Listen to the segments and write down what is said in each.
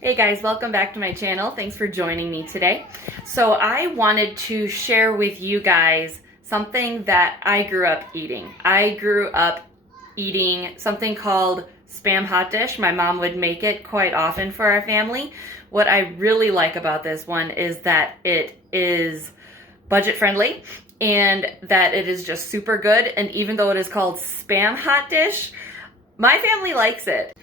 Hey guys, welcome back to my channel. Thanks for joining me today. So I wanted to share with you guys something that I grew up eating. I grew up eating something called Spam hot dish. My mom would make it quite often for our family. What I really like about this one is that it is budget friendly and that it is just super good. And even though it is called Spam hot dish, my family likes it.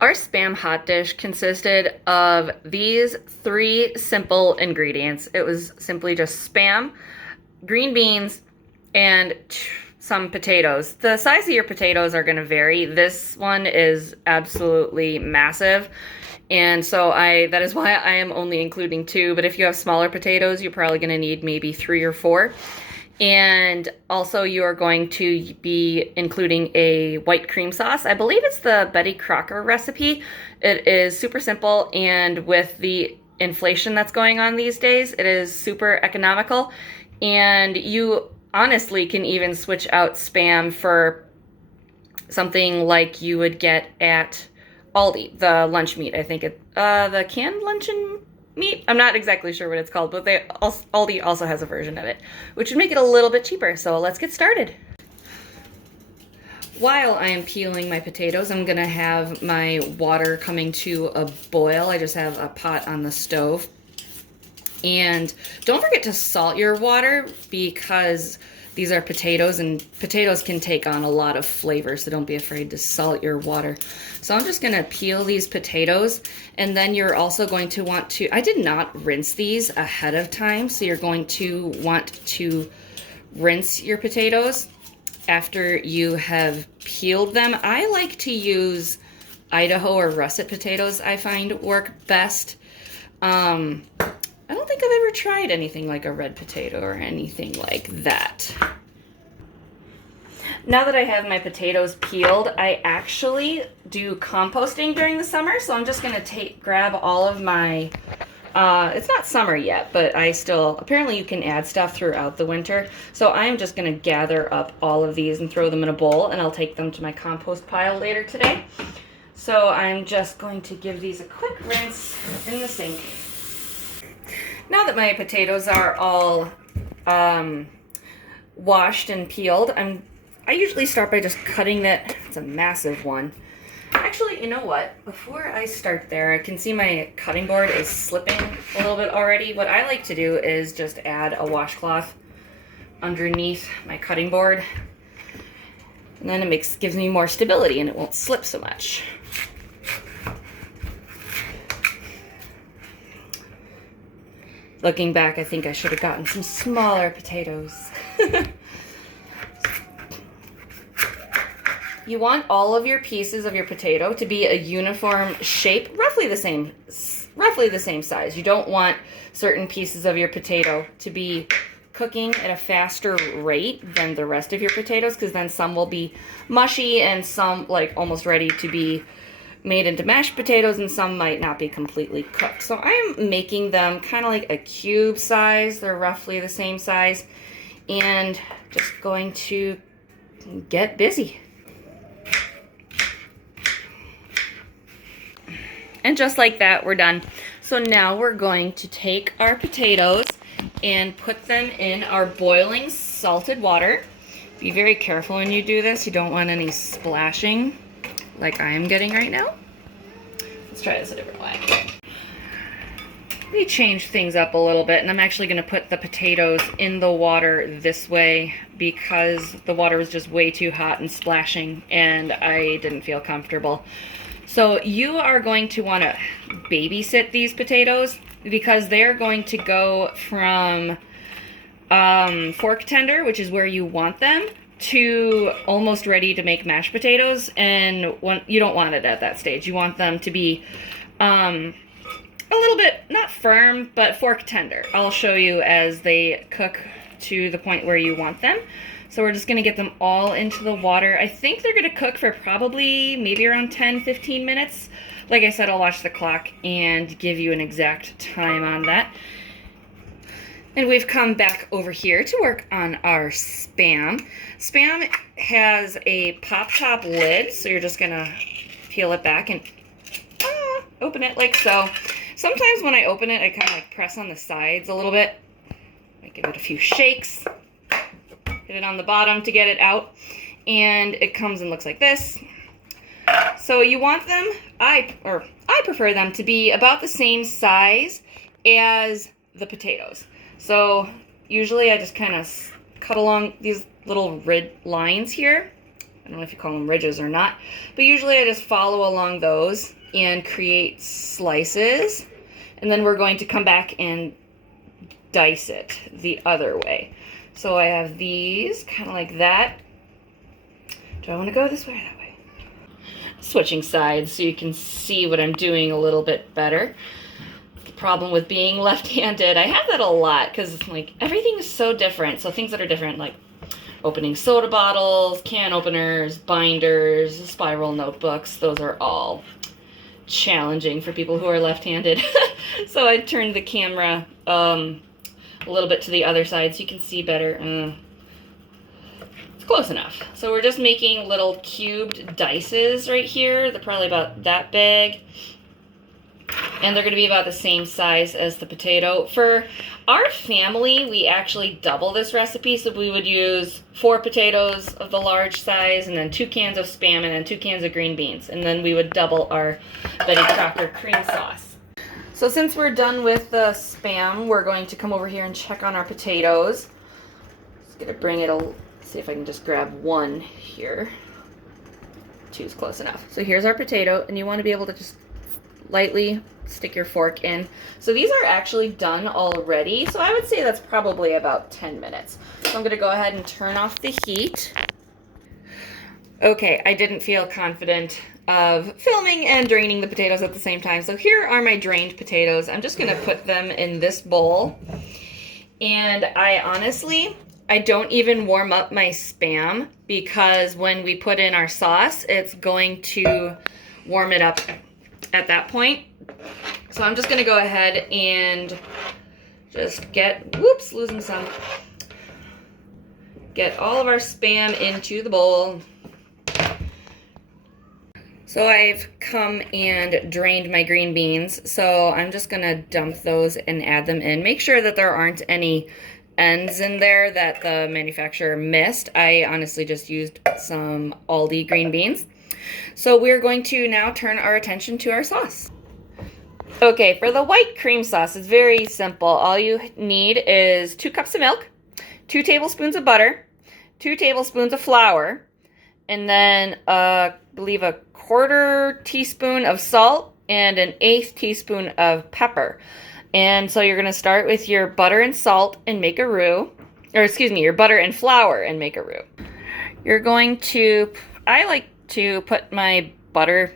Our Spam hot dish consisted of these three simple ingredients. It was simply just Spam, green beans, and some potatoes. The size of your potatoes are gonna vary. This one is absolutely massive. And so that is why I am only including two, but if you have smaller potatoes, you're probably gonna need maybe 3 or 4. And also you are going to be including a white cream sauce. I believe it's the Betty Crocker recipe. It is super simple, and with the inflation that's going on these days, it is super economical. And you honestly can even switch out Spam for something like you would get at Aldi, the lunch meat. I think the canned luncheon meat. I'm not exactly sure what it's called, but Aldi also has a version of it, which would make it a little bit cheaper. So let's get started. While I am peeling my potatoes, I'm gonna have my water coming to a boil. I just have a pot on the stove. And don't forget to salt your water because these are potatoes, and potatoes can take on a lot of flavor, so don't be afraid to salt your water. So I'm just gonna peel these potatoes, and then you're also going to want to, I did not rinse these ahead of time, so you're going to want to rinse your potatoes after you have peeled them. I like to use Idaho or russet potatoes, I find work best. I don't think I've ever tried anything like a red potato or anything like that. Now that I have my potatoes peeled, I actually do composting during the summer, so I'm just gonna grab all of my, it's not summer yet, but apparently you can add stuff throughout the winter. So I'm just gonna gather up all of these and throw them in a bowl, and I'll take them to my compost pile later today. So I'm just going to give these a quick rinse in the sink. Now that my potatoes are all washed and peeled, I usually start by just cutting that. It's a massive one. Actually, you know what? Before I start there, I can see my cutting board is slipping a little bit already. What I like to do is just add a washcloth underneath my cutting board. And then it gives me more stability and it won't slip so much. Looking back, I think I should have gotten some smaller potatoes. You want all of your pieces of your potato to be a uniform shape, roughly the same size. You don't want certain pieces of your potato to be cooking at a faster rate than the rest of your potatoes, because then some will be mushy and some like almost ready to be made into mashed potatoes, and some might not be completely cooked. So I'm making them kind of like a cube size. They're roughly the same size, and just going to get busy. And just like that, we're done. So now we're going to take our potatoes and put them in our boiling salted water. Be very careful when you do this. You don't want any splashing like I am getting right now. Let's try this a different way. Let me change things up a little bit, and I'm actually going to put the potatoes in the water this way because the water was just way too hot and splashing, and I didn't feel comfortable. So you are going to want to babysit these potatoes because they're going to go from fork tender, which is where you want them, to almost ready to make mashed potatoes, and you don't want it at that stage. You want them to be a little bit, not firm, but fork tender. I'll show you as they cook to the point where you want them. So we're just gonna get them all into the water. I think they're gonna cook for probably maybe around 10-15 minutes. Like I said, I'll watch the clock and give you an exact time on that. And we've come back over here to work on our Spam. Spam has a pop top lid, so you're just gonna peel it back and open it like so. Sometimes when I open it, I kind of like press on the sides a little bit. I give it a few shakes. Hit it on the bottom to get it out. And it comes and looks like this. So you want them, I prefer them to be about the same size as the potatoes. So usually I just kind of cut along these little lines here. I don't know if you call them ridges or not, but usually I just follow along those and create slices. And then we're going to come back and dice it the other way. So I have these kind of like that. Do I want to go this way or that way? Switching sides so you can see what I'm doing a little bit better. The problem with being left-handed, I have that a lot because like everything is so different. So things that are different, like opening soda bottles, can openers, binders, spiral notebooks, those are all challenging for people who are left-handed. So I turned the camera a little bit to the other side so you can see better. It's close enough. So we're just making little cubed dices right here. They're probably about that big. And they're going to be about the same size as the potato. For our family, we actually double this recipe. So we would use 4 potatoes of the large size, and then 2 cans of Spam, and then 2 cans of green beans. And then we would double our Betty Crocker cream sauce. So since we're done with the Spam, we're going to come over here and check on our potatoes. Just going to bring it see if I can just grab 1 here. 2 is close enough. So here's our potato, and you want to be able to just lightly stick your fork in. So these are actually done already, so I would say that's probably about 10 minutes. So I'm going to go ahead and turn off the heat. Okay, I didn't feel confident of filming and draining the potatoes at the same time. So here are my drained potatoes. I'm just going to put them in this bowl. And I don't even warm up my Spam because when we put in our sauce, it's going to warm it up at that point. So I'm just going to go ahead and just get all of our Spam into the bowl. So I've come and drained my green beans. So I'm just going to dump those and add them in. Make sure that there aren't any ends in there that the manufacturer missed. I honestly just used some Aldi green beans. So we're going to now turn our attention to our sauce. Okay, for the white cream sauce, it's very simple. All you need is 2 cups of milk, 2 tablespoons of butter, 2 tablespoons of flour, and then I believe a 1/4 teaspoon of salt and an 1/8 teaspoon of pepper. And so you're going to start with your butter and salt and make a roux, or excuse me, your butter and flour and make a roux. You're going to, I like to put my butter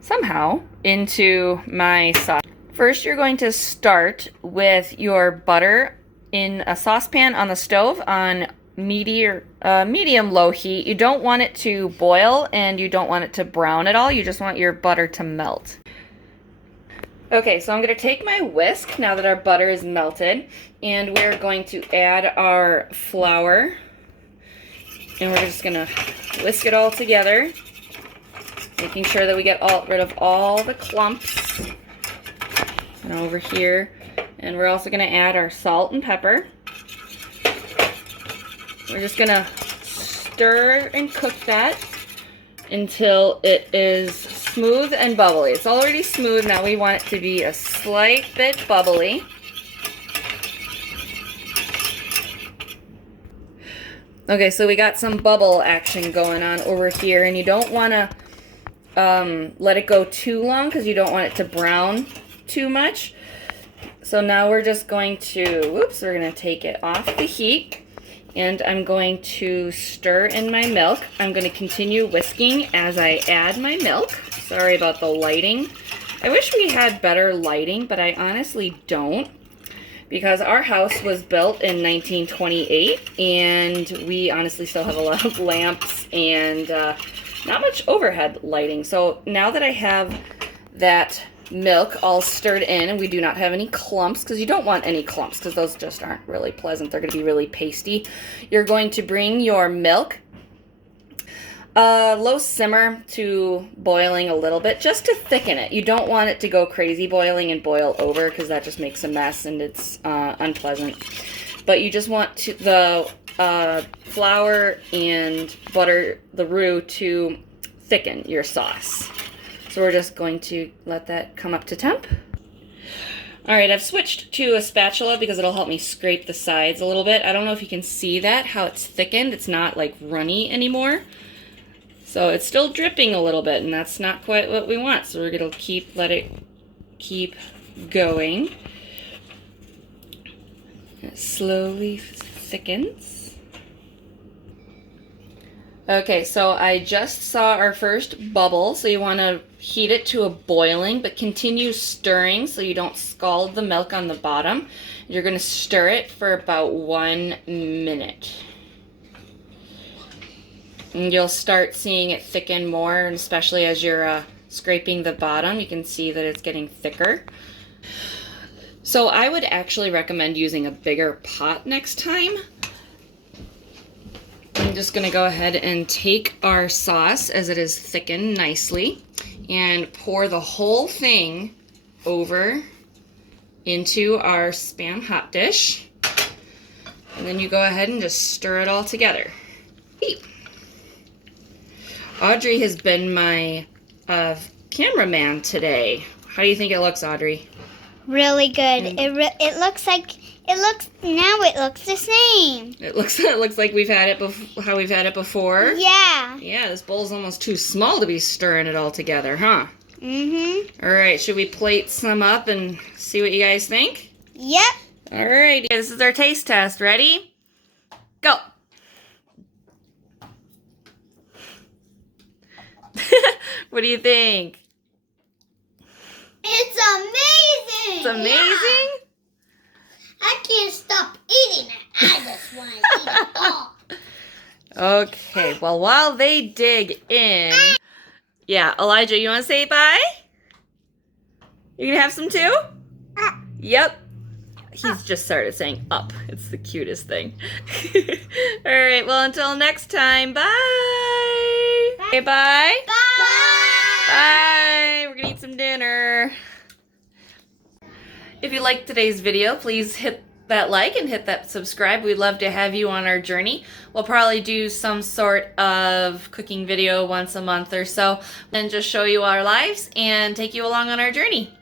somehow into my sauce. First, you're going to start with your butter in a saucepan on the stove on medium low heat. You don't want it to boil and you don't want it to brown at all. You just want your butter to melt. Okay, so I'm going to take my whisk now that our butter is melted, and we're going to add our flour, and we're just going to whisk it all together, making sure that we get rid of all the clumps. And over here, and we're also going to add our salt and pepper. We're just going to stir and cook that until it is smooth and bubbly. It's already smooth. Now we want it to be a slight bit bubbly. Okay, so we got some bubble action going on over here, and you don't want to let it go too long because you don't want it to brown too much. So now we're just going to, we're going to take it off the heat. And I'm going to stir in my milk. I'm going to continue whisking as I add my milk. Sorry about the lighting. I wish we had better lighting, but I honestly don't. Because our house was built in 1928, and we honestly still have a lot of lamps and not much overhead lighting. So now that I have that milk all stirred in, and we do not have any clumps, because you don't want any clumps because those just aren't really pleasant. They're going to be really pasty. You're going to bring your milk Low simmer to boiling a little bit, just to thicken it. You don't want it to go crazy boiling and boil over, because that just makes a mess and it's unpleasant. But you just want the flour and butter, the roux, to thicken your sauce. So we're just going to let that come up to temp. All right, I've switched to a spatula because it'll help me scrape the sides a little bit. I don't know if you can see that, how it's thickened. It's not like runny anymore. So it's still dripping a little bit, and that's not quite what we want. So we're gonna let it keep going. It slowly thickens. Okay, so I just saw our first bubble, so you want to heat it to a boiling, but continue stirring so you don't scald the milk on the bottom. You're going to stir it for about 1 minute. And you'll start seeing it thicken more, and especially as you're scraping the bottom, you can see that it's getting thicker. So I would actually recommend using a bigger pot next time. I'm just going to go ahead and take our sauce as it is thickened nicely and pour the whole thing over into our Spam hot dish. And then you go ahead and just stir it all together. Audrey has been my cameraman today. How do you think it looks, Audrey? Really good. It looks the same. It looks like we've had it how we've had it before. Yeah. Yeah, this bowl's almost too small to be stirring it all together, huh? Mm-hmm. All right, should we plate some up and see what you guys think? Yep. All right, this is our taste test. Ready? Go. What do you think? It's amazing. It's amazing? Yeah. I can't stop eating it. I just want to eat it all. Okay, well, while they dig in... Yeah, Elijah, you want to say bye? You gonna have some too? Yep. He's just started saying up. It's the cutest thing. All right, well, until next time, bye. Bye. Okay, bye. Bye. Bye. We're gonna eat some dinner. If you liked today's video, please hit that like and hit that subscribe. We'd love to have you on our journey. We'll probably do some sort of cooking video once a month or so and just show you our lives and take you along on our journey.